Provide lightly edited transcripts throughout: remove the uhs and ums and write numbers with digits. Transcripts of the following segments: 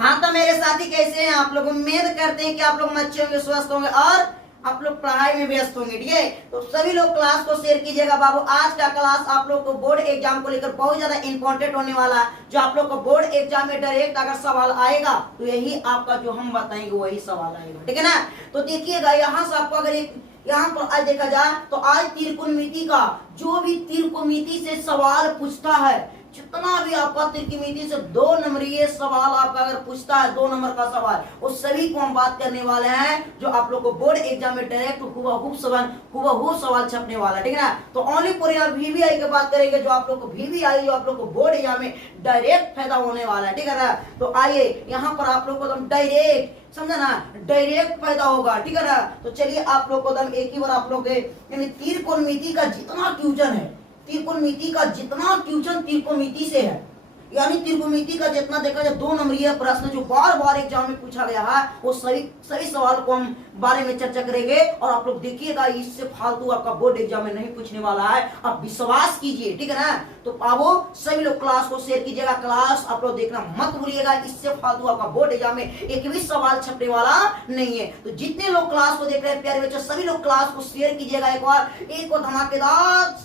हाँ तो मेरे साथी कैसे हैं आप लोग? उम्मीद करते हैं कि आप लोग अच्छे होंगे, स्वस्थ होंगे और आप लोग पढ़ाई में व्यस्त होंगे। ठीक है, तो सभी लोग क्लास को शेयर कीजिएगा बाबू। आज का क्लास आप लोग को बोर्ड एग्जाम को लेकर बहुत ज्यादा इंपॉर्टेंट होने वाला है। जो आप लोग को बोर्ड एग्जाम में डायरेक्ट अगर सवाल आएगा तो यही आपका जो हम बताएंगे वही सवाल आएगा। ठीक है ना? तो देखिएगा यहाँ से आपको अगर यहाँ पर आज देखा जाए तो आज त्रिकोणमिति का जो भी त्रिकोणमिति से सवाल पूछता है, जितना भी आपका त्रिकोणमिति से 2 नंबरीय सवाल आपका अगर पूछता है, 2 नंबर का सवाल, उस सभी को हम बात करने वाले हैं जो आप लोग को बोर्ड एग्जाम में डायरेक्ट हुबहू सवाल छपने वाला है। ठीक है ना? तो ओनली फॉर योर VVI की बात करेंगे, जो आप लोग को VVI जो आप लोग को बोर्ड एग्जाम में डायरेक्ट फायदा होने वाला है। ठीक है ना? तो आइए यहाँ पर आप लोग को डायरेक्ट समझा ना, डायरेक्ट फायदा होगा। ठीक है ना? तो चलिए आप लोग को एक ही बार आप लोग यानी त्रिकोणमिति का जितना ट्यूशन है, त्रिकोणमिति का जितना ट्यूशन त्रिकोणमिति से है, यानी त्रिकोणमिति का जितना देखा जाए 2 नंबरीय प्रश्न जो बार बार एग्जाम में पूछा गया है, वो सभी सवाल को हम बारे में चर्चा करेंगे। और आप लोग देखिएगा इससे फालतू आपका बोर्ड एग्जाम में नहीं पूछने वाला है, आप विश्वास कीजिए। ठीक है ना? तो आप सभी लोग क्लास को शेयर कीजिएगा, क्लास आप लोग देखना मत भूलिएगा। इससे फालतू आपका बोर्ड एग्जाम में एक भी सवाल छपने वाला नहीं है। तो जितने लोग क्लास को देख रहे हैं प्यारे बच्चों, सभी लोग क्लास को शेयर कीजिएगा। एक बार एक और धमाकेदार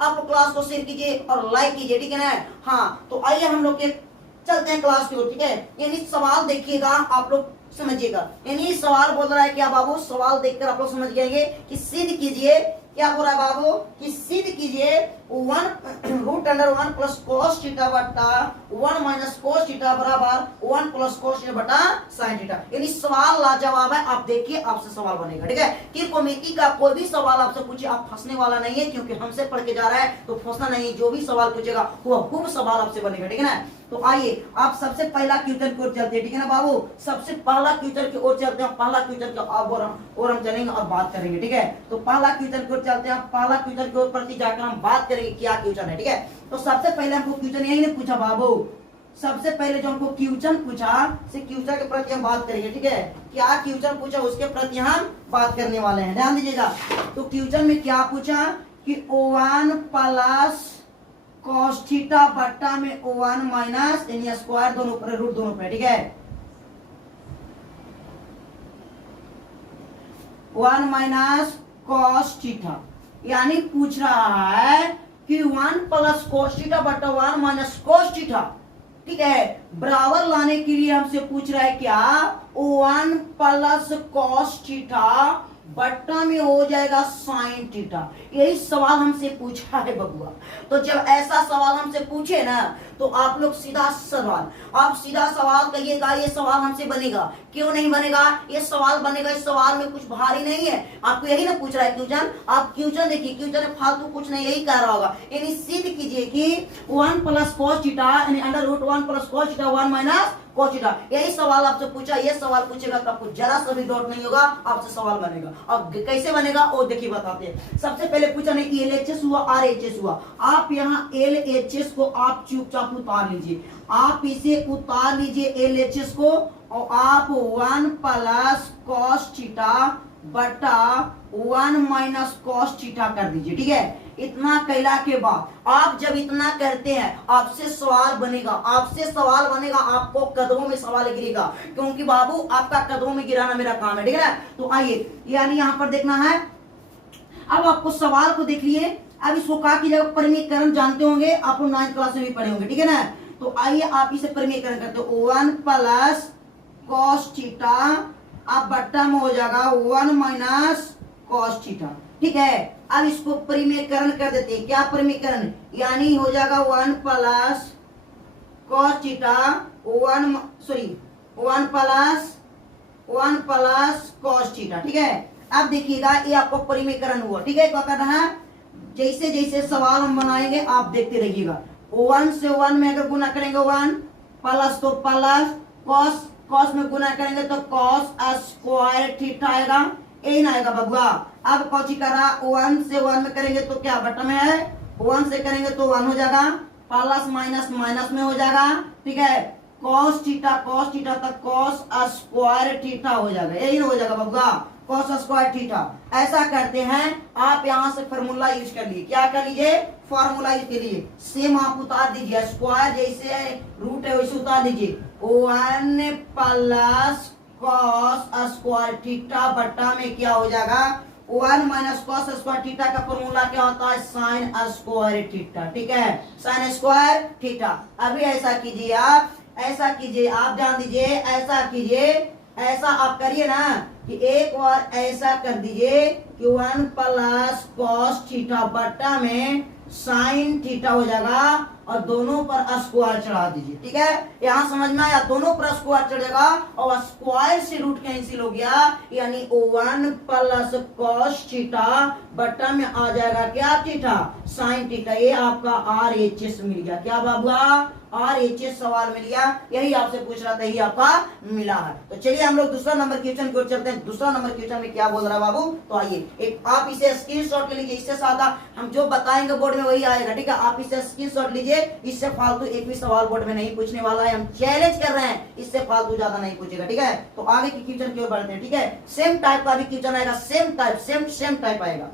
आप लोग क्लास को शेयर कीजिए और लाइक कीजिए। ठीक है ना? हाँ तो आइए हम लोग चलते हैं क्लास की ओर। ठीक है, यानी सवाल देखिएगा, आप लोग समझिएगा। यानी सवाल बोल रहा है क्या बाबू? सवाल देखकर आप लोग समझ जाएंगे कि सिद्ध कीजिए। क्या बोल रहा है बाबू? कि सिद्ध कीजिए 1√1 प्लस cos थीटा बटा 1 माइनस cos थीटा बराबर 1 प्लस cos थीटा बटा sin थीटा। यानी सवाल लाजवाब है, आप देखिए आपसे सवाल बनेगा। ठीक है, त्रिकोणमिति का कोई भी सवाल आपसे पूछे, आप फंसने वाला नहीं है, क्योंकि हमसे पढ़ के जा रहा है तो फंसना नहीं। जो भी सवाल पूछेगा वो खूब सवाल आपसे बनेगा। ठीक है ना? तो आइए आप सबसे पहला क्वेश्चन की ओर चलते हैं। ठीक है ना बाबू? सबसे पहला क्वेश्चन की ओर चलते हैं। पहला क्वेश्चन का और हम चलेंगे और बात करेंगे। ठीक है, तो पहला क्वेश्चन की ओर चलते हैं। पहला क्वेश्चन के ऊपर जाकर हम बात करेंगे क्या क्वेश्चन है। ठीक है, तो सबसे पहले हमको क्वेश्चन यही ने पूछा बाबू। सबसे पहले जो हमको क्वेश्चन पूछा, से क्वेश्चन के प्रति हम बात करेंगे। ठीक है, क्या क्वेश्चन पूछा उसके प्रति हम बात करने वाले हैं, ध्यान दीजिएगा। तो क्वेश्चन में क्या पूछा कि 1 प्लस cos थीटा बट्टा में 1 माइनस यानी स्क्वायर दोनों पर रूट दोनों पे। ठीक है, 1 माइनस cos थीटा, यानी पूछ रहा है कि 1 प्लस cos थीटा बटा 1 माइनस cos थीटा, ठीक है, बराबर लाने के लिए हमसे पूछ रहा है क्या 1 प्लस cos थीटा बट्टा में हो जाएगा sin थीटा। यही सवाल हमसे पूछा है बबुआ। तो जब ऐसा सवाल हमसे पूछे ना तो आप लोग सीधा सवाल कहिएगा, ये सवाल हमसे बनेगा। क्यों नहीं बनेगा? ये सवाल बनेगा, इस सवाल में कुछ भारी नहीं है। आपको यही ना पूछ रहा है क्वेश्चन, आप क्वेश्चन देखिए, क्वेश्चन फालतू कुछ नहीं, यही कह रहा होगा। यानी सिद्ध कीजिए कि 1 प्लस cos थीटा यानी √1 plus cos theta 1 minus cos theta. यही सवाल आपसे पूछा, ये सवाल पूछेगा तो आपको जरा सा भी डाउट नहीं होगा, आपसे सवाल बनेगा। अब कैसे बनेगा वो देखिए बताते हैं। सबसे पहले पूछा नहीं LHS हुआ RHS हुआ, आप यहाँ LHS को आप चुपचाप उतार लीजिए, आप इसे उतार लीजिए LHS को, और आप 1 प्लस cos थीटा बटा 1 माइनस cos थीटा कर दीजिए। ठीक है, इतना कैला के बाद आप जब इतना करते हैं आपसे सवाल बनेगा, आपको कदमों में सवाल गिरेगा, क्योंकि बाबू आपका कदमों में गिराना मेरा काम है। ठीक है ना? तो आइए, यानी यहाँ पर देखना है। अब आपको सवाल को देख लिए, अब इसको क्या कीजिएगा, परिमीकरण जानते होंगे, आप 9th क्लास में भी पढ़े होंगे। ठीक है ना? तो आइए आप इसे परिमीकरण करते हो, 1 प्लस cos थीटा अब बट्टा में हो जाएगा 1 माइनस cos थीटा। ठीक है, अब इसको परिमीकरण कर देते हैं। क्या परिमीकरण? यानी हो जाएगा 1 plus cos theta 1 plus cos theta. ठीक है, अब देखिएगा ये आपको परिमीकरण हुआ। ठीक है, क्या करना है, जैसे जैसे सवाल हम बनाएंगे आप देखते रहिएगा। 1 से 1 में अगर गुना करेंगे 1 प्लस तो प्लस, cos में गुना करेंगे तो cos स्क्वायर थीटा आएगा, यही ना आएगा बबुआ। अब कौची करा, 1 से 1 में करेंगे तो क्या बटा में है, 1 से करेंगे तो 1 हो जाएगा, प्लस माइनस माइनस में हो जाएगा। ठीक है, cos थीटा तक cos स्क्वायर थीटा हो जाएगा, यही हो जाएगा बबुआ, cos स्क्वायर थीटा। ऐसा करते हैं, आप यहाँ से फॉर्मूला यूज कर लीजिए। क्या कर लीजिए, फॉर्मूला यूज कर लीजिए। सेम आप उतार दीजिए, स्क्वायर जैसे रूट है वैसे उतार दीजिए, one plus cos square theta बट्टा में क्या हो जाएगा, one minus cos square theta का फॉर्मूला क्या होता है, साइन स्क्वायर थीटा। ठीक है, साइन स्क्वायर थीटा। अभी ऐसा कीजिए आप, ऐसा कीजिए आप, ध्यान दीजिए, ऐसा कीजिए, ऐसा आप करिए ना कि एक बार ऐसा कर दीजिए कि वन प्लस कॉस थीटा बट्टा में साइन थीटा हो जाएगा और दोनों पर स्क्वायर चढ़ा दीजिए। ठीक है, यहां समझ में आया, दोनों पर स्क्वायर चढ़ेगा और स्क्वायर से रूट कैंसिल हो गया, यानी वन प्लस कॉस थीटा बट्टा में आ जाएगा क्या, थीटा, साइन थीटा। ये आपका RHS मिल गया। क्या बाबा, RHS सवाल मिल गया, यही आपसे पूछ रहा था, यही आपका मिला है। तो चलिए हम लोग दूसरा नंबर क्वेश्चन की ओर चलते हैं। दूसरा नंबर क्वेश्चन में क्या बोल रहा है बाबू, तो आइए एक आप इसे स्क्रीनशॉट ले लीजिए, इससे सादा हम जो बताएंगे बोर्ड में वही आएगा। ठीक है, आप इसे स्क्रीनशॉट लीजिए, इससे फालतू एक भी सवाल बोर्ड में नहीं पूछने वाला है, हम चैलेंज कर रहे हैं, इससे फालतू ज्यादा नहीं पूछेगा। ठीक है, तो आगे की क्वेश्चन की ओर बढ़ते हैं। ठीक है, सेम टाइप का भी क्वेश्चन आएगा, सेम टाइप, सेम टाइप आएगा।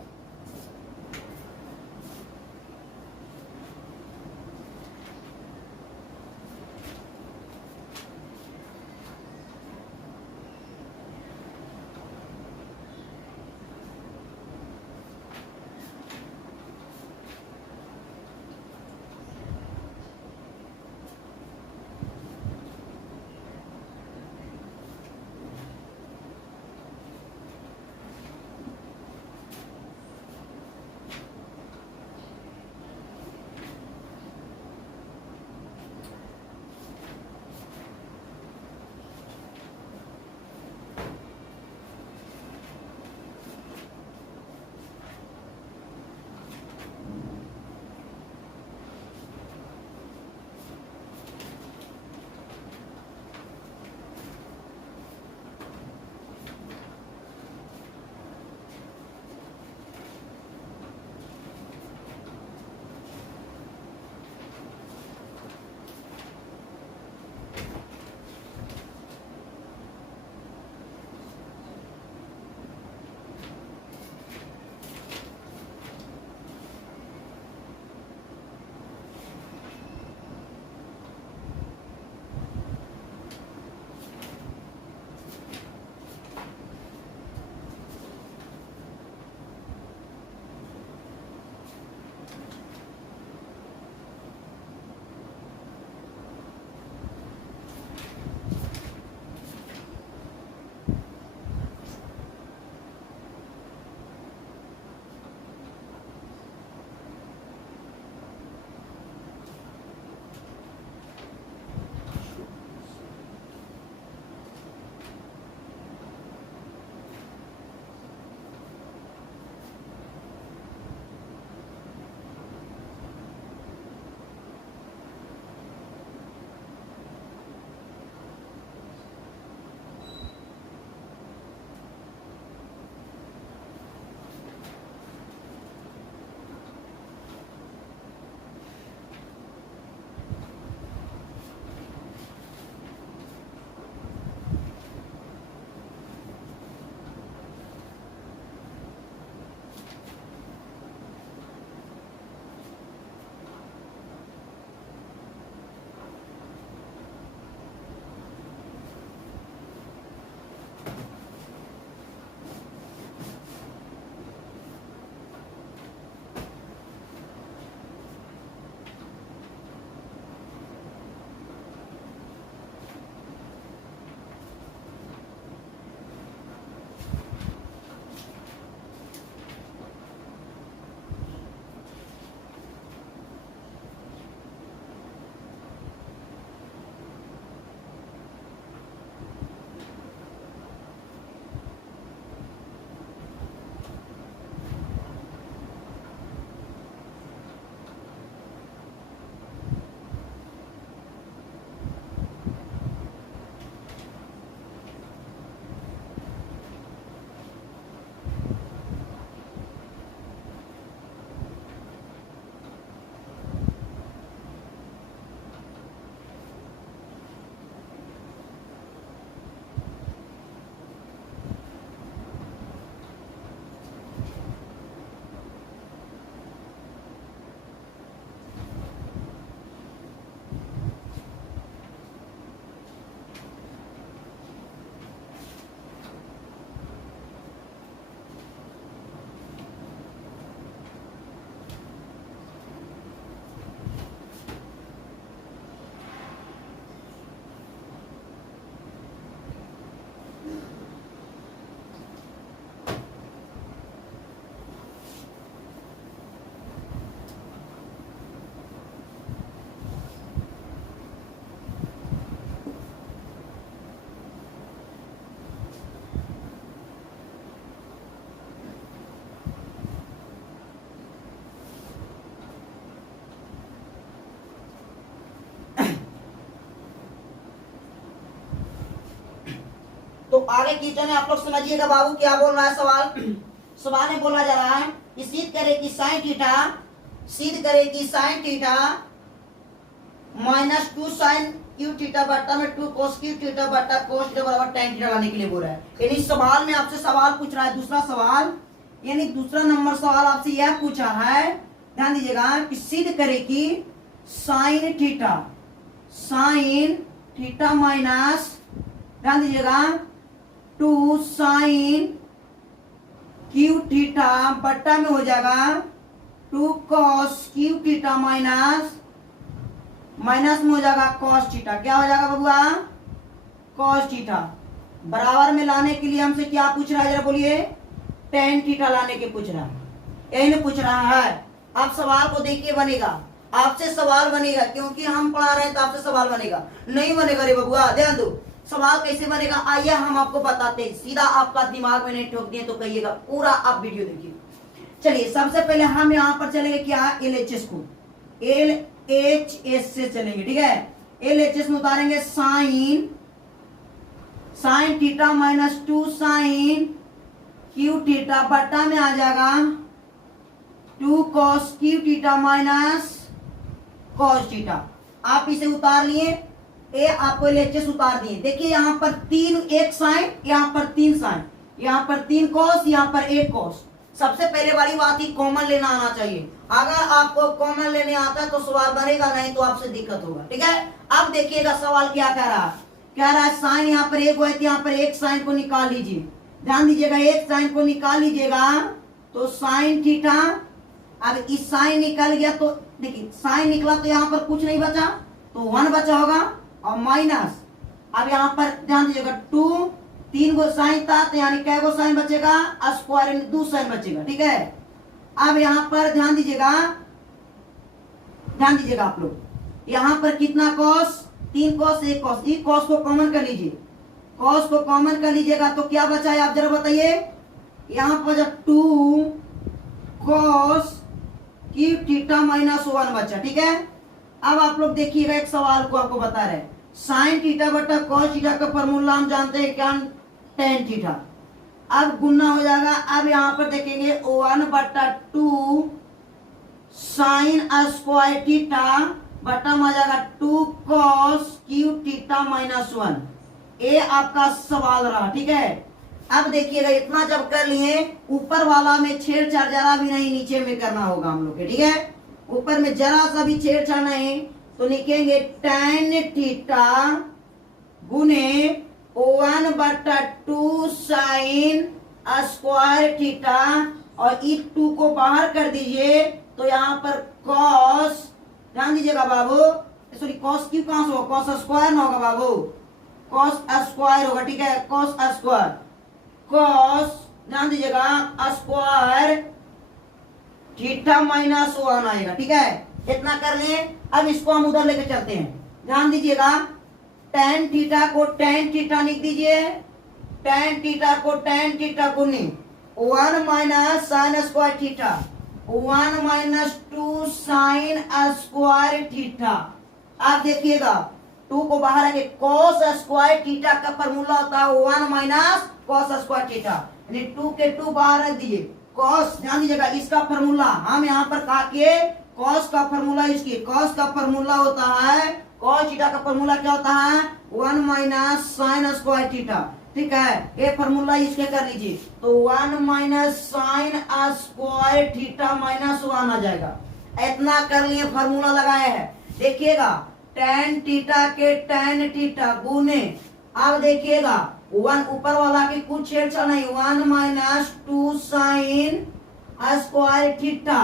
आगे कीचो में आप लोग समझिएगा बाबू क्या बोल रहा है सवाल। सवाल में बोला जा रहा है कि सिद्ध करे कि साइन थीटा, सिद्ध करे कि sine theta minus 2 sine cube theta बट्टा में 2 कोस क्यू थीटा बट्टा कोस थीटा बराबर tan थीटा लाने के लिए बोल रहा है। यानी सवाल में आपसे सवाल पूछ रहा है, दूसरा सवाल यानी दूसरा नंबर सवाल आपसे यह पूछा है, ध्यान दीजिएगा कि सिद्ध करे कि साइन थीटा माइनस, ध्यान दीजिएगा 2 साइन क्यू थीटा बट्टा में हो जाएगा 2 कॉस क्यू थीटा माइनस में हो जाएगा कॉस थीटा। क्या हो जाएगा बबुआ? Cos theta. बराबर में लाने के लिए हमसे क्या पूछ रहा है जरा बोलिए? tan थीटा लाने के पूछ रहा है, यही नहीं पूछ रहा है। आप सवाल को देखिए, बनेगा आपसे सवाल बनेगा, क्योंकि हम पढ़ा रहे हैं तो आपसे सवाल बनेगा। नहीं बनेगा रे बबुआ, ध्यान दो। सवाल कैसे बनेगा आइए हम आपको बताते हैं, सीधा आपका दिमाग में नहीं ठोक दिए तो कहिएगा, पूरा आप वीडियो देखिए। चलिए सबसे पहले हम यहाँ पर चलेंगे क्या, LHS को, LHS से चलेंगे, ठीक है। LHS में उतारेंगे sine theta minus 2 sine cube theta बट्टा में आ जाएगा 2 cos cube theta minus cos theta. आप इसे उतार लिए, ए आपको LHS उतार दिए। देखिए यहाँ पर 1 साइन, यहाँ पर 3 साइन, यहाँ पर 3 कॉस, यहाँ पर 1 कॉस। सबसे पहले वाली बात ही कॉमन लेना आना चाहिए। अगर आपको कॉमन लेने आता है तो सवाल बनेगा, नहीं तो आपसे दिक्कत होगा, ठीक है। अब देखिएगा सवाल क्या कह रहा है, कह रहा है साइन यहाँ पर 1 हुआ है, यहाँ पर 1 साइन को निकाल लीजिए। ध्यान दीजिएगा 1 साइन को निकाल लीजिएगा तो साइन थीटा, अब इस साइन निकल गया तो देखिए साइन निकला तो यहाँ पर कुछ नहीं बचा तो 1 बचा होगा और माइनस, अब यहाँ पर ध्यान दीजिएगा 2, 3 गो साइन था तो यानी कै गो साइन बचेगा, स्क्वायर में 2 साइन बचेगा, ठीक है। अब यहाँ पर ध्यान दीजिएगा आप लोग, यहाँ पर कितना कॉस, 3 कॉस 1 कॉस, इस कॉस को कॉमन कर लीजिए, कॉस को कॉमन कर लीजिएगा तो क्या बचा है आप जरा बताइए। यहाँ पर 2 कॉस क्यू थीटा माइनस 1 बचा, ठीक है। अब आप लोग देखिएगा एक सवाल को आपको बता रहे हैं, साइन थीटा बटा कॉस थीटा का फॉर्मूला हम जानते हैं क्या, tan थीटा। अब गुना हो जाएगा, अब यहाँ पर देखेंगे 1/2 साइन स्क्वायर थीटा बटा में आ जाएगा 2 कॉस क्यू थीटा माइनस 1। ये आपका सवाल रहा, ठीक है। अब देखिएगा इतना जब कर लिए, ऊपर वाला में छेड़छाड़ जरा भी नहीं, नीचे में करना होगा हम लोग के, ठीक है। ऊपर में जरा सा भी छेड़छाड़ नहीं तो लिखेंगे tan थीटा गुने 1/2 साइन स्क्वायर थीटा, और इस 2 को बाहर कर दीजिए तो यहाँ पर कॉस, ध्यान दीजिएगा बाबू, सॉरी कॉस क्यू कहां से होगा, कॉस स्क्वायर ना होगा बाबू, कॉस स्क्वायर होगा, ठीक है। कॉस स्क्वायर, कॉस ध्यान दीजिएगा स्क्वायर थीटा माइनस 1 आएगा, ठीक है। इतना कर लिए, अब इसको हम उधर लेके चलते हैं। ध्यान दीजिएगा tan थीटा को tan थीटा लिख दीजिए, tan थीटा को tan थीटा गुने 1 minus sine square theta, 1 minus 2 sine square theta. आप देखिएगा 2 को बाहर आके cos स्क्वायर थीटा का फॉर्मूला होता है 1 माइनस cos स्क्वायर थीटा, यानी 2 के 2 बाहर रख दीजिए। cos ध्यान दीजिएगा इसका फॉर्मूला हम यहाँ पर कहा के cos का फॉर्मूला, इसकी cos का फॉर्मूला होता है, cos थीटा का फॉर्मूला क्या होता है 1 माइनस साइन स्क्वायर थीटा, ठीक है। ये फॉर्मूला इसके कर लीजिए तो 1 minus sine square theta minus 1 आ जाएगा। इतना कर लिए, फॉर्मूला लगाया है। देखिएगा tan थीटा के tan थीटा गुने, अब देखिएगा 1 ऊपर वाला की कुछ छेड़छाड़ नहीं, 1 माइनस 2 साइन स्क्वायर थीटा।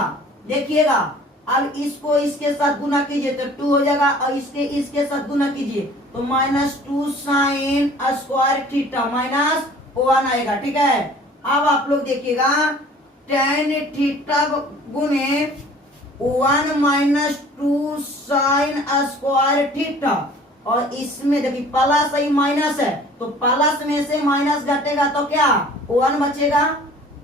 देखिएगा अब इसको इसके साथ गुना कीजिए तो 2 हो जाएगा, और इसके साथ गुना कीजिए तो minus 2 sine square theta minus 1 आएगा, ठीक है। अब आप लोग देखिएगा tan थीटा गुने 1 माइनस 2 साइन स्क्वायर थीटा, और इसमें देखिए प्लस ही माइनस है तो प्लस में से माइनस घटेगा तो क्या 1 बचेगा,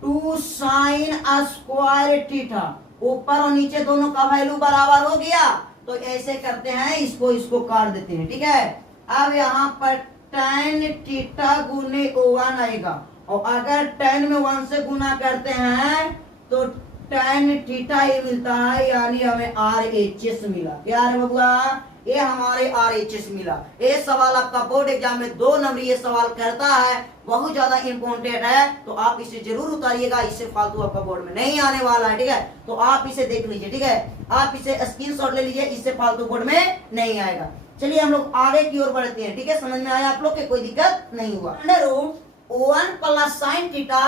2 साइन स्क्वायर थीटा, ऊपर और नीचे दोनों का वैल्यू बराबर हो गया तो ऐसे करते हैं, इसको काट देते हैं, ठीक है। अब यहाँ पर tan थीटा गुने O1 आएगा, और अगर tan में 1 से गुना करते हैं तो tan थीटा ही मिलता है, यानी हमें RHS मिला। क्या है बबुआ? ये हमारे RHS मिला। ये सवाल आपका बोर्ड एग्जाम में 2 नंबर ये सवाल करता है, बहुत ज्यादा इंपॉर्टेंट है, तो आप इसे जरूर उतारिएगा, इससे फालतू आपका बोर्ड में नहीं आने वाला है। ठीक है, तो आप इसे देख लीजिए। ठीक है, आप इसे स्क्रीनशॉट ले लीजिए, इससे फालतू बोर्ड में नहीं आएगा। चलिए हम लोग आगे की ओर बढ़ते हैं। ठीक है, समझ में आया आप लोग के? कोई दिक्कत नहीं हुआ। Under root O1 plus sine theta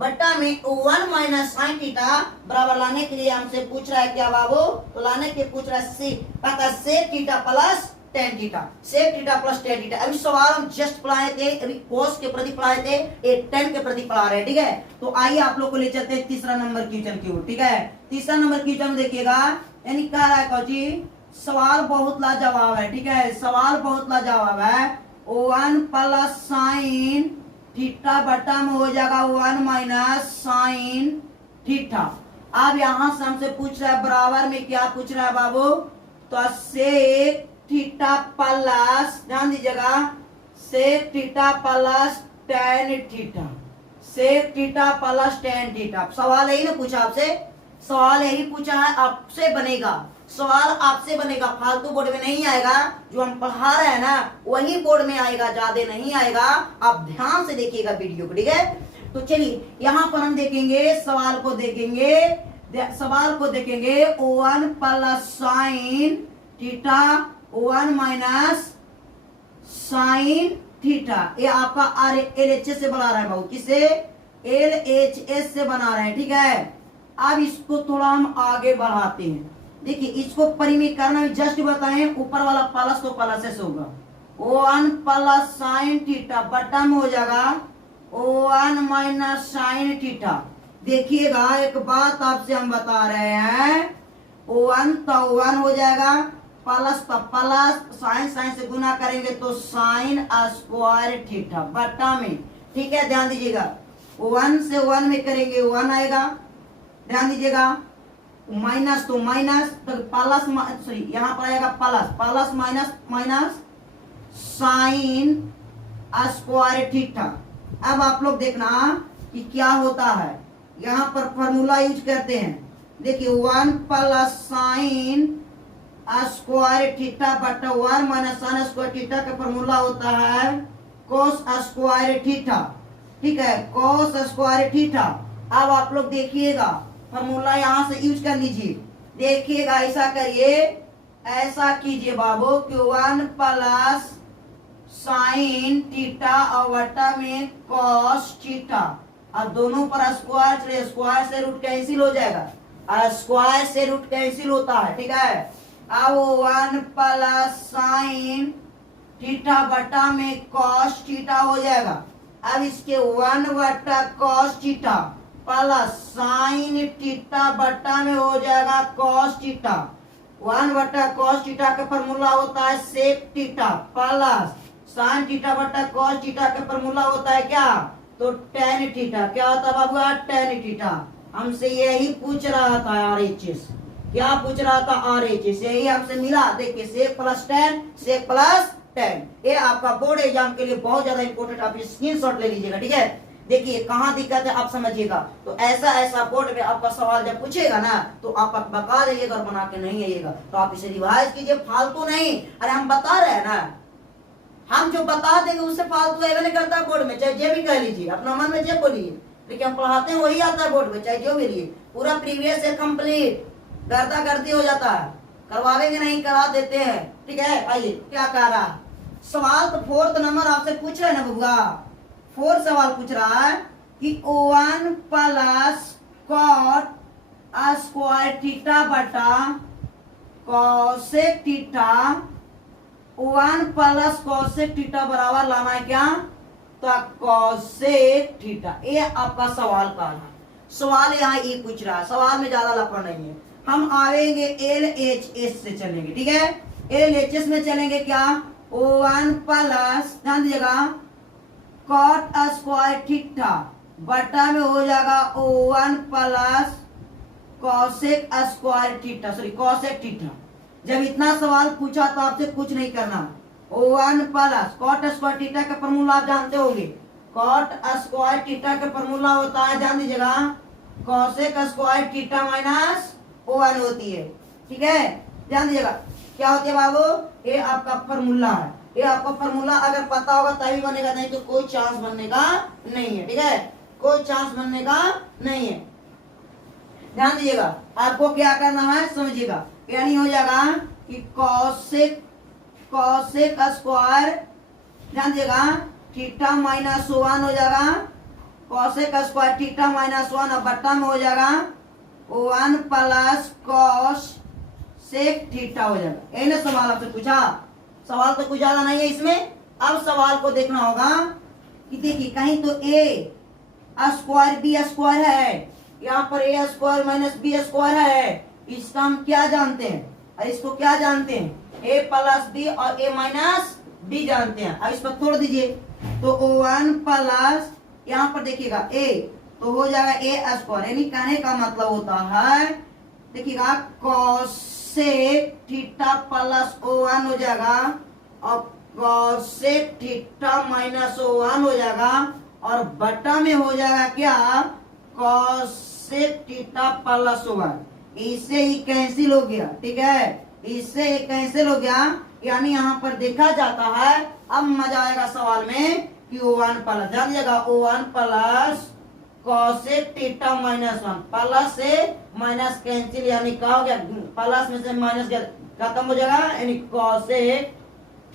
बटा में O1 माइनस साइन थीटा बराबर लाने के लिए हमसे पूछ रहा है क्या बाबू? तो लाने के पूछ रहा है sec theta plus tan theta, sec theta plus tan theta. अभी सवाल हम जस्ट पढ़ाए थे, अभी कोस के प्रति पढ़ाए थे, एक टेन के प्रति पढ़ा रहे हैं। ठीक है, तो आइए आप लोग को ले चलते हैं तीसरा नंबर क्वेश्चन की ओर। ठीक है, तीसरा नंबर क्वेश्चन देखिएगा, यानी क्या रहा है कौची? सवाल बहुत लाजवाब है। ठीक है, सवाल बहुत लाजवाब है। O1 प्लस साइन थीटा बटा में हो जाएगा 1 माइनस साइन थीटा। अब यहां से हमसे पूछ रहा है बराबर में क्या पूछ रहा है बाबू? तो सेक थीटा प्लस, ध्यान दीजिएगा, sec theta plus tan theta, sec theta plus tan theta. सवाल यही ना पूछा आपसे, सवाल यही पूछा है, आपसे बनेगा सवाल, आपसे बनेगा, फालतू बोर्ड में नहीं आएगा। जो हम पढ़ा रहे हैं ना वही बोर्ड में आएगा, ज्यादा नहीं आएगा। आप ध्यान से देखिएगा वीडियो को। ठीक है, तो चलिए यहाँ पर हम देखेंगे, सवाल को देखेंगे, सवाल को देखेंगे। O1 plus sine theta, O1 minus sine theta, ये आपका LHS से बना रहा है बाबू, किसे? LHS से बना रहे हैं। ठीक है, अब इसको थोड़ा हम आगे बढ़ाते हैं। देखिए, इसको परिमित करना जस्ट बताएं, ऊपर वाला प्लस तो प्लस से होगा। O1 प्लस साइन थीटा बटा में हो जाएगा O1 माइनस साइन थीटा। देखिएगा, एक बात आपसे हम बता रहे हैं, O1 तो O1 हो जाएगा, प्लस तो प्लस, साइन साइन से गुना करेंगे तो साइन स्क्वायर थीटा बटा में। ठीक है, ध्यान दीजिएगा, 1 से 1 में करेंगे 1 आएगा, ध्यान दीजिएगा, माइनस तो माइनस, तो प्लस, सॉरी यहाँ पर आएगा plus, plus minus minus sine square theta. अब आप लोग देखना कि क्या होता है, यहाँ पर फॉर्मूला यूज करते हैं। देखिए, 1 प्लस साइन स्क्वायर थीटा बटा 1 माइनस साइन स्क्वायर थीटा का फॉर्मूला होता है कोस स्क्वायर थीटा। ठीक है, कोस स्क्वायर थीटा। अब आप लोग देखिएगा, फॉर्मूला यहां से यूज कर लीजिए। देखिएगा, ऐसा करिए, ऐसा कीजिए बाबू कि 1 प्लस साइन थीटा और बटा में कॉस थीटा। अब दोनों पर स्क्वायर चले, स्क्वायर से रूट कैंसिल हो जाएगा, स्क्वायर से रूट कैंसिल होता है। ठीक है, अब 1 प्लस साइन थीटा बटा में कॉस थीटा हो जाएगा। अब इसके 1 बटा cos theta plus sine theta बटा में हो जाएगा कॉस थीटा। 1 बटा कॉस थीटा का फॉर्मूला होता है sec theta plus sine theta बटा कॉस थीटा का फॉर्मूला होता है क्या? तो टेन थीटा। क्या होता है बाबू? Tan theta. हमसे यही पूछ रहा था RHS, क्या पूछ रहा था RHS, यही हमसे मिला। देखिए, sec plus tan, sec plus tan, ये आपका बोर्ड एग्जाम के लिए बहुत ज्यादा इंपॉर्टेंट, आप स्क्रीनशॉट ले लीजिएगा। ठीक है, देखिए कहाँ दिक्कत है आप समझिएगा। तो ऐसा ऐसा बोर्ड में आपका सवाल जब पूछेगा ना तो आप बता जाइएगा और बना के नहीं आइएगा, तो आप इसे रिवाइज कीजिए, फालतू नहीं। अरे हम बता रहे हैं ना, हम जो बता देंगे उससे फालतू एवं नहीं करता बोर्ड में, चाहे जे भी कह लीजिए, अपना मन में जे बोलिए, लेकिन हम पढ़ाते हैं वही आता है बोर्ड में, चाहे जो भी लिए। पूरा प्रीवियस है कंप्लीट, गर्दा गर्दी हो जाता है, करवावेंगे नहीं करा देते हैं। ठीक है, आइए क्या कह रहा सवाल, तो 4th नंबर आपसे पूछ रहे हैं ना बबुआ, 4 सवाल पूछ रहा है कि O1 plus cot square theta बटा cosec theta, O1 plus cosec theta बराबर लाना है क्या? तो कॉसेक थीटा। ये आपका सवाल का है, सवाल यहाँ ये पूछ रहा है, सवाल में ज्यादा लफड़ा नहीं है। हम आएंगे LHS से चलेंगे। ठीक है, LHS में चलेंगे क्या? O1 प्लस, ध्यान दीजिएगा, कॉट स्क्वायर थीटा बटा में हो जाएगा O1 plus cosec square theta, sorry cosec theta. जब इतना सवाल पूछा तो आपसे कुछ नहीं करना, O1 plus cot square theta का फॉर्मूला आप जानते होंगे, कॉट स्क्वायर थीटा का फॉर्मूला होता है, ध्यान दीजिएगा, cosec square theta minus O1 होती है, ठीक है, ध्यान दीजिएगा। क्या होती है बाबू, ये आपका फॉर्मूला है, ये आपका फॉर्मूला अगर पता होगा तभी बनेगा, नहीं तो कोई चांस बनने का नहीं है, ठीक है, कोई चांस बनने का नहीं है। ध्यान दीजिएगा, आपको क्या करना है समझिएगा, यानी हो जाएगा कि कॉसेक स्क्वायर, ध्यान दीजिएगा, थीटा माइनस 1 हो जाएगा, कॉसेक स्क्वायर थीटा माइनस 1 और बट्टा में हो जाएगा 1 प्लस कॉस सेक थीटा हो जाएगा। ये ना सवाल आपसे पूछा, सवाल तो कुछ ज्यादा नहीं है इसमें। अब सवाल को देखना होगा कि देखिए कहीं तो ए स्क्वायर बी स्क्वायर है, यहाँ पर ए स्क्वायर माइनस बी स्क्वायर है, इसका हम क्या जानते हैं, और इसको क्या जानते हैं, ए प्लस बी और ए माइनस बी जानते हैं। अब इस पर तोड़ दीजिए तो O1 प्लस, यहाँ पर देखिएगा ए तो हो जाएगा ए स्क्वायर, यानी कहने का मतलब होता है, देखिएगा कॉसेक थीटा प्लस O1 हो जाएगा और कॉसेक थीटा माइनस O1 हो जाएगा, और बटा में हो जाएगा क्या, कॉसेक थीटा प्लस O1, इससे ही कैंसिल हो गया, ठीक है, इससे ही कैंसिल हो गया, यानी यहाँ पर देखा जाता है। अब मजा आएगा सवाल में कि O1 प्लस, ध्यान दीजिएगा, O1 plus cosec theta minus 1, plus से माइनस कैंसिल, यानी क्या हो गया, प्लस में से माइनस खत्म हो जाएगा, यानी कॉसेक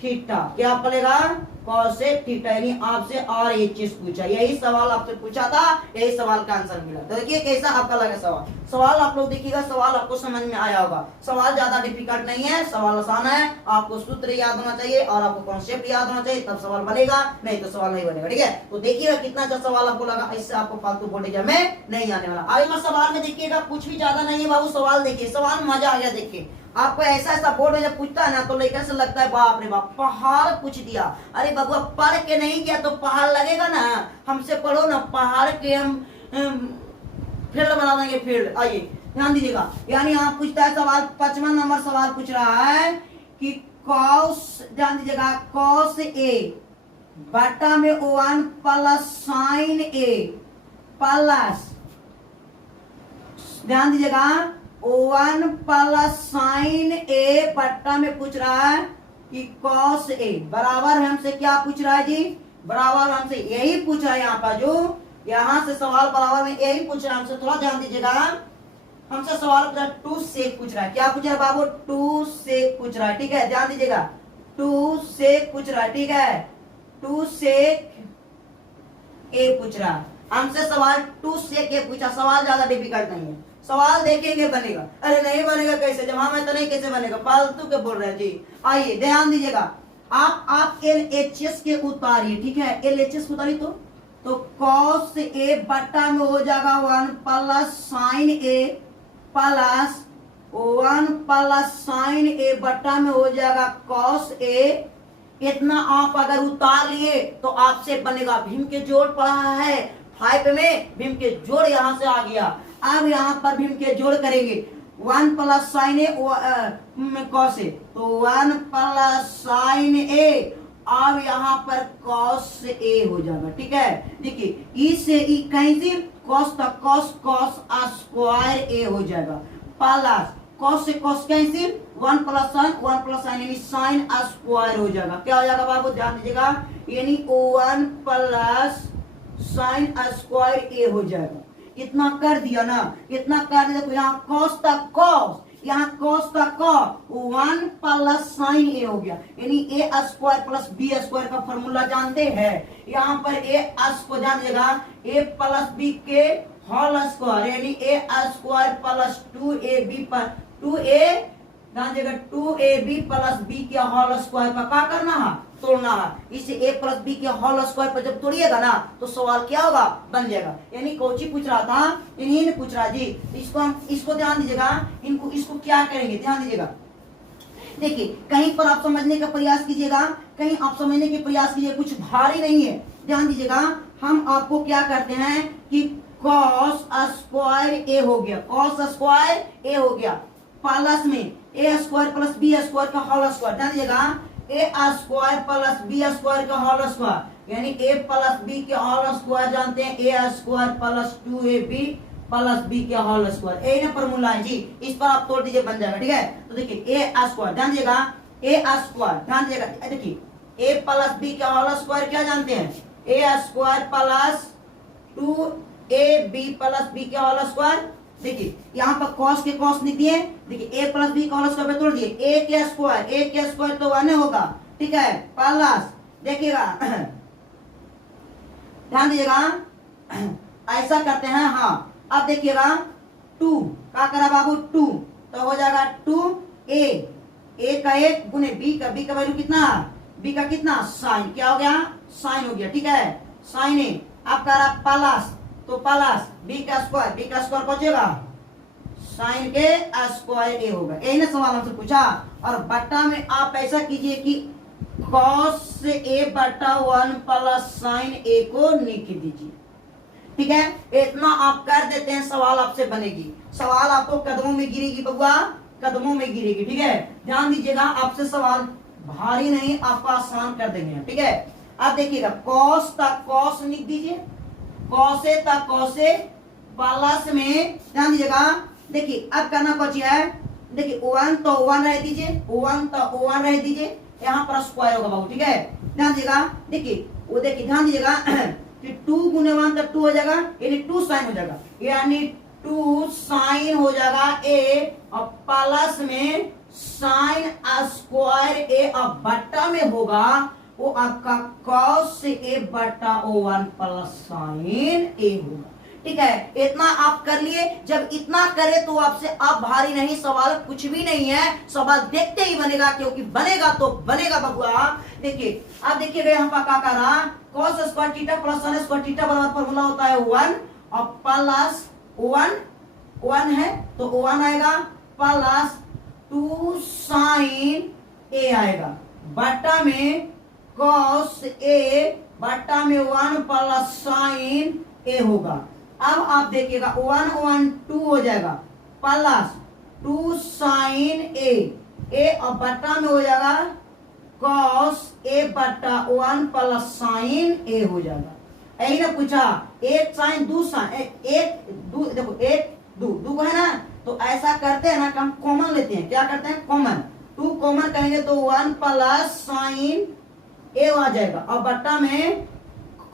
थीटा क्या पड़ेगा, कॉसेक थीटा, यानी आपसे और एक चीज पूछा, यही सवाल आपसे पूछा था, यही सवाल का आंसर मिला। तो देखिए कैसा आपका लगा सवाल, सवाल आप लोग देखिएगा, सवाल आपको समझ में आया होगा, सवाल ज्यादा डिफिकल्ट नहीं है, सवाल आसान है, आपको सूत्र याद होना चाहिए और आपको कॉन्सेप्ट याद होना चाहिए, तब सवाल बनेगा, नहीं तो सवाल नहीं बनेगा, ठीक है। तो देखिएगा कितना अच्छा सवाल आपको लगा, इससे आपको फालतू बोर्ड एग्जाम में नहीं आने वाला। आगे मैं सवाल में देखिएगा, कुछ भी ज्यादा नहीं है बाबू, सवाल देखिए, सवाल मजा आ गया, देखिए आपको ऐसा ऐसा बोर्ड में जब पूछता है ना तो लेकर से लगता है बाप रे बाप पहाड़ पूछ दिया, अरे बाबू पढ़ के नहीं किया तो पहाड़ लगेगा ना, हमसे पढ़ो ना, पहाड़ के हम फील्ड बना देंगे, फील्ड। आइए ध्यान दीजिएगा, यानी आप पूछता है सवाल, 55 नंबर सवाल पूछ रहा है कि कॉस, ध्यान दीजिएगा, कॉस ए बटा में O1 प्लस साइन ए प्लस, ध्यान दीजिएगा, O1 प्लस साइन ए बट्टा में पूछ रहा है कि कॉस ए बराबर हमसे क्या पूछ रहा है जी, बराबर हमसे यही पूछ रहा है, यहाँ पर जो यहाँ से सवाल बराबर में यही पूछ रहा है हमसे, थोड़ा ध्यान दीजिएगा, हमसे सवाल पूछ रहा है 2 सेक पूछ रहा है, क्या पूछ रहा है बाबू, 2 सेक पूछ रहा है, ठीक है, ध्यान दीजिएगा, 2 सेक पूछ रहा है, ठीक है, 2 सेक ए पूछ रहा है हमसे सवाल, 2 सेक ए पूछा, सवाल ज्यादा डिफिकल्ट नहीं है, सवाल देखेंगे बनेगा, अरे नहीं बनेगा कैसे, जब हाँ मैं तो नहीं कैसे बनेगा, फालतू के बोल रहे हैं जी। आइए ध्यान दीजिएगा, आप LHS के उतारिए, ठीक है, LHS उतारिए तो cos ए बट्टा में हो जाएगा 1 प्लस साइन ए प्लस 1 प्लस साइन ए बट्टा में हो जाएगा cos ए, इतना आप अगर उतार लिए तो आपसे बनेगा, भीम के जोड़ पढ़ा है 5 में, भीम के जोड़ यहाँ से आ गया, अब यहाँ पर भीम के जोड़ करेंगे, 1 plus sine A cos A, तो 1 प्लस साइन ए, अब यहाँ पर कॉस ए हो जाएगा, ठीक है, देखिए ई से ई कैंसिल, कॉस तक कॉस, कॉस स्क्वायर ए हो जाएगा, प्लस कॉस से कॉस कैंसिल, 1 प्लस साइन यानी साइन स्क्वायर हो जाएगा, क्या हो जाएगा बाबू, ध्यान दीजिएगा, यानी 1 प्लस साइन स्क्वायर ए हो जाएगा, इतना कर दिया ना, इतना कर दिया, तो यहाँ cos तक cos, यहाँ cos तक cos, 1 प्लस साइन ए हो गया, यानी ए स्क्वायर प्लस बी स्क्वायर का फॉर्मूला जानते हैं, यहाँ पर ए को जान देगा, ए प्लस बी के होल स्क्वायर, यानी ए स्क्वायर प्लस 2ab पर 2a, ध्यान देगा 2ab प्लस बी के होल स्क्वायर पर क्या करना है, तोड़ना है, इसे a प्लस बी के होल स्क्वायर पर जब तोड़िएगा ना तो सवाल क्या होगा, बन जाएगा, यानी कोची पूछ रहा था, इन्हीं ने पूछ रहा जी, इसको ध्यान दीजिएगा, इसको क्या करेंगे, ध्यान दीजिएगा, देखिए कहीं पर आप समझने का प्रयास कीजिएगा, कहीं आप समझने के प्रयास कीजिए, कुछ भारी नहीं है, ध्यान दीजिएगा, हम आपको क्या करते हैं कि cos स्क्वायर ए हो गया, cos स्क्वायर ए हो गया, प्लस में A square plus B square का होल स्क्वायर, ध्यान दीजिएगा, A square plus B square का होल स्क्वायर, यानी ए प्लस बी के होल स्क्वायर जानते हैं, A square plus 2ab plus B के होल स्क्वायर, यही ना फॉर्मूला है जी। इस पर आप तोड़ दीजिए, बन जाएगा। ठीक है, तो देखिए ए स्क्वायर, ध्यान दीजिएगा, ए स्क्वायर, ध्यान दीजिएगा, देखिए ए प्लस बी के होल स्क्वायर क्या जानते हैं, A square plus 2ab plus B के होल स्क्वायर। देखिए यहाँ पर cos के cos लिख दिए, देखिए a प्लस बी का होल स्क्वायर पे तोड़ दिए, a के स्क्वायर तो 1 होगा। ठीक है, प्लस देखिएगा, ध्यान दीजिएगा, ऐसा करते हैं। हाँ, अब देखिएगा 2 क्या करा बाबू, 2 तो हो जाएगा 2a का 1 गुने b का वैल्यू कितना, b का कितना साइन, क्या हो गया, साइन हो गया। ठीक है, साइन ए, अब करा प्लस, तो प्लस b का स्क्वायर पहुंचेगा साइन के स्क्वायर ए होगा। यही ना सवाल हमसे पूछा। और बट्टा में आप ऐसा कीजिए कि cos a बट्टा 1 प्लस साइन a को लिख दीजिए। ठीक है, इतना आप कर देते हैं, सवाल आपसे बनेगी, सवाल आपको कदमों में गिरेगी बबुआ, कदमों में गिरेगी। ठीक है, ध्यान दीजिएगा, आपसे सवाल भारी नहीं, आपको आसान कर देंगे। ठीक है, अब देखिएगा cos तक cos लिख दीजिए, cos a तक cos a प्लस में, ध्यान दीजिएगा, देखिए अब करना कुछ है, देखिए 1 तो 1 रह दीजिए, 1 तो 1 रह दीजिए, यहाँ पर स्क्वायर होगा बाबू। ठीक है, ध्यान दीजिएगा, देखिए वो देखिए, ध्यान दीजिएगा कि 2 गुने 1 तक 2 हो जाएगा, यानी 2 साइन हो जाएगा, यानी 2 साइन हो जाएगा a और प्लस में साइन स्क्वायर a और बट्टा में होगा वो आपका cos a बट्टा 1 प्लस साइन a होगा। ठीक है, इतना आप कर लिए। जब इतना करे तो आपसे अब भारी नहीं, सवाल कुछ भी नहीं है, सवाल देखते ही बनेगा, क्योंकि बनेगा तो बनेगा बबुआ। देखिए अब देखिएगा यहाँ पर क्या कर रहा, cos square theta plus sin square theta बराबर फॉर्मूला होता है 1 और प्लस 1 है तो 1 आएगा, प्लस 2 साइन a आएगा, बट्टा में cos a बट्टा में 1 प्लस साइन a होगा। अब आप देखिएगा 1 1 2 हो जाएगा, प्लस 2 साइन a और बट्टा में हो जाएगा cos a बट्टा 1 प्लस साइन a हो जाएगा। यही ना पूछा, एक साइन 2 साइन, एक दो, देखो एक दो है ना, तो ऐसा करते हैं ना कि हम कॉमन लेते हैं, क्या करते हैं कॉमन, 2 कॉमन करेंगे तो 1 प्लस साइन a आ जाएगा और बट्टा में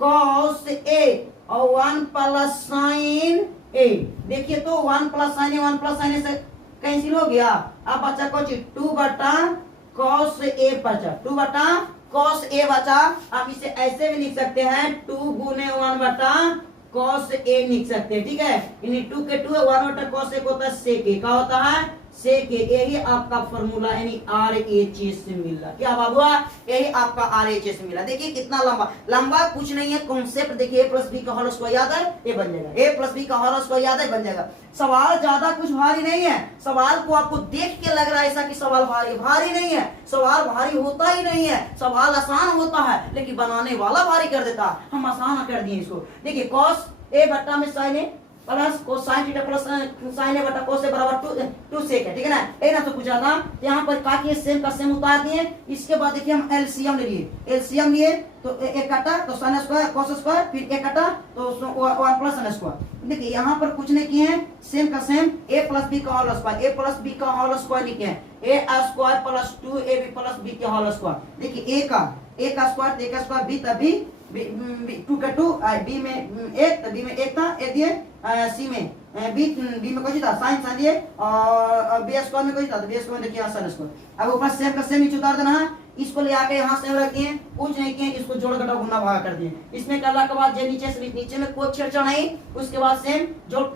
cos a और 1 प्लस साइन a। देखिए तो 1 प्लस साइन a से कैंसिल हो गया, अब बचा कुछ 2 बटा cos a बचा, 2 बटा cos a बचा। आप इसे ऐसे भी लिख सकते हैं, 2 गुने 1 बटा cos a लिख सकते हैं। ठीक है, यानी 2 के 2 है, 1 बटा cos a होता है sec a, क्या होता है sec a, यही आपका फॉर्मूला यानी RHS से मिला। क्या बाबुआ, यही आपका RHS से मिला। देखिए कितना लंबा कुछ नहीं है, कॉन्सेप्ट देखिए, a प्लस बी का होल स्क्वायर याद है, ये बन जाएगा, a प्लस बी का होल स्क्वायर याद है, बन जाएगा। सवाल ज्यादा कुछ भारी नहीं है, सवाल को आपको देख के लग रहा है ऐसा कि सवाल भारी नहीं है, सवाल भारी होता ही नहीं है, सवाल आसान होता है लेकिन बनाने वाला भारी कर देता है। हम आसान कर दिए इसको। देखिए cos a बट्टा में sin a plus cosine theta plus sine A बटा कोस ए बराबर 2 सेक है। ठीक है ना, ये ना तो पूछा था, यहाँ पर काटिए सेम का सेम उतार दिए। इसके बाद देखिए हम एलसीएम ले लिए, एलसीएम लिए तो एक काटा तो साइन स्क्वायर कोस स्क्वायर, फिर एक काटा तो 1 प्लस साइन स्क्वायर। देखिए यहाँ पर कुछ नहीं किए हैं, सेम का सेम a प्लस बी का whole square, a plus B का होल स्क्वायर लिखे हैं, a square plus 2ab plus b के होल स्क्वायर। देखिए a का स्क्वायर, a का स्क्वायर b तभी 2 का 2, बी में 1 बी में 1 था, 1 दिए, सी में बी में कुछ था साइन दिए, और बी स्क्वायर में कुछ था तो बी स्क्वायर देखिए साइन स्क्वायर। अब ऊपर सेम का सेम नीचे उतार देना है, इसको ले आके यहाँ सेम रख दिए, कुछ नहीं किए, इसको जोड़ घटाव गुना भागा कर दिए। इसमें करने के बाद जो नीचे से नीचे में कोई छेड़छाड़ नहीं, उसके बाद सेम जोड़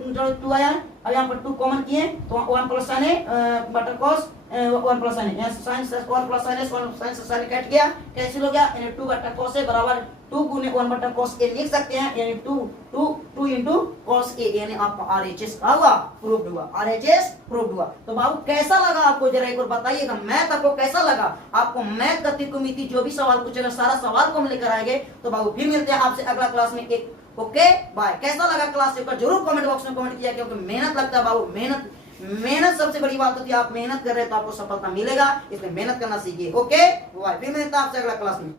2 आया। अब यहाँ पर 2 कॉमन किए तो 1 प्लस साइन है बटा कॉस 1 प्लस साइन है, साइन 1 प्लस साइन है, 1 साइन से साइन कट गया, कैंसिल हो गया, यानी 2 बटा कॉस है बराबर 2 गुने 1 बटा कॉस ए लिख सकते हैं, यानी 2 इंटू कॉस ए, यानी आपका आरएचएस का हुआ, प्रूव्ड हुआ, आरएचएस प्रूव्ड हुआ। तो बाबू कैसा लगा आपको, जरा एक बार बताइएगा, मैथ आपको कैसा लगा। आपको मैथ का त्रिकोणमिति जो भी सवाल पूछेगा सारा सवाल को हम लेकर आएंगे। तो बाबू फिर मिलते हैं आपसे अगला क्लास में, एक ओके बाय। कैसा लगा क्लास जरूर कमेंट बॉक्स में कमेंट किया, क्योंकि मेहनत लगता है बाबू, मेहनत मेहनत सबसे बड़ी बात होती है। आप मेहनत कर रहे हैं तो आपको सफलता मिलेगा, इसमें मेहनत करना सीखिए। ओके, फिर मिलता है आपसे अगला क्लास में।